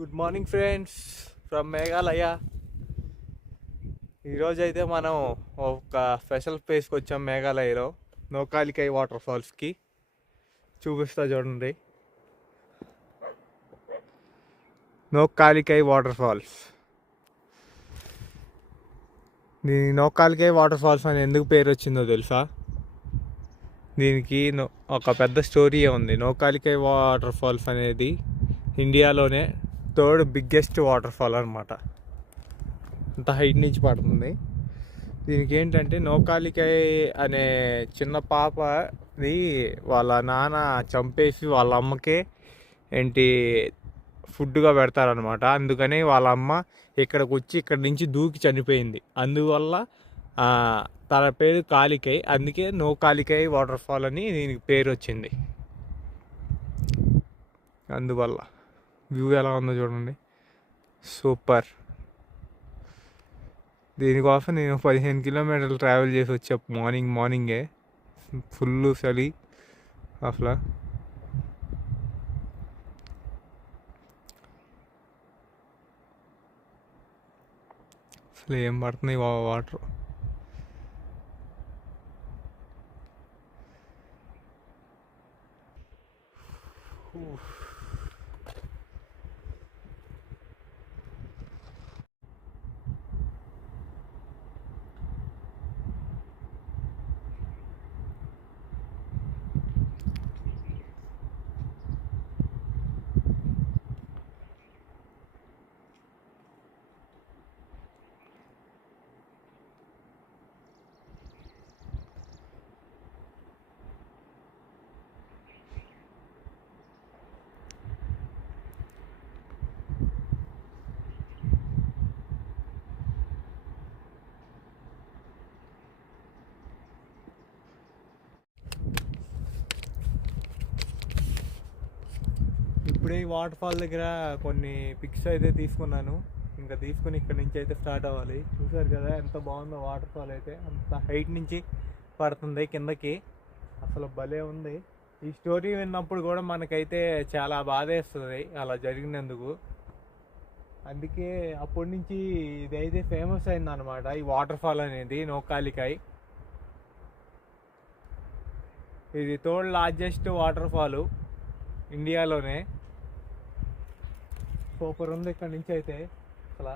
Good morning friends from Meghalaya. ఈరోజు అయితే మనం ఒక స్పెషల్ ప్లేస్కి వచ్చాం మేఘాలయలో. నోకాలికై వాటర్ ఫాల్స్కి చూపిస్తా చూడండి. నోకాలికై వాటర్ ఫాల్స్. నోకాలికై వాటర్ ఫాల్స్ అని ఎందుకు పేరు వచ్చిందో తెలుసా? దీనికి ఒక పెద్ద స్టోరీ ఉంది. నోకాలికై వాటర్ ఫాల్స్ అనేది ఇండియాలోనే థర్డ్ బిగ్గెస్ట్ వాటర్ ఫాల్ అనమాట. అంత హైట్ నుంచి పడుతుంది. దీనికి ఏంటంటే నోకాలికై అనే చిన్న పాపని వాళ్ళ నాన్న చంపేసి వాళ్ళ అమ్మకే ఫుడ్గా పెడతారనమాట. అందుకని వాళ్ళ అమ్మ ఇక్కడికి వచ్చి ఇక్కడి నుంచి దూకి చనిపోయింది. అందువల్ల తన పేరు కాలికై, అందుకే నోకాలికై వాటర్ ఫాల్ అని దీనికి పేరు వచ్చింది. అందువల్ల వ్యూ ఎలా ఉందో చూడండి, సూపర్. దీనికోసం నేను 15 కిలోమీటర్లు ట్రావెల్ చేసి వచ్చా మార్నింగే. ఫుల్ చలి అసలు. ఏం పడుతున్నాయి వాటర్. ఇప్పుడే ఈ వాటర్ ఫాల్ దగ్గర కొన్ని పిక్స్ అయితే తీసుకున్నాను. ఇంకా తీసుకుని ఇక్కడ నుంచి అయితే స్టార్ట్ అవ్వాలి. చూసారు కదా ఎంత బాగుందో వాటర్ ఫాల్ అయితే. అంత హైట్ నుంచి పడుతుంది కిందకి. అసలు భలే ఉంది. ఈ స్టోరీ విన్నప్పుడు కూడా మనకైతే చాలా బాధేస్తుంది అలా జరిగినందుకు. అందుకే అప్పటి నుంచి ఇదైతే ఫేమస్ అయిందనమాట, ఈ వాటర్ ఫాల్ అనేది నోకాలికై. ఇది థర్డ్ లార్జెస్ట్ వాటర్ ఫాల్ ఇండియాలోనే. సూపర్ ఉంది ఇక్కడ నుంచి అయితే అసలు.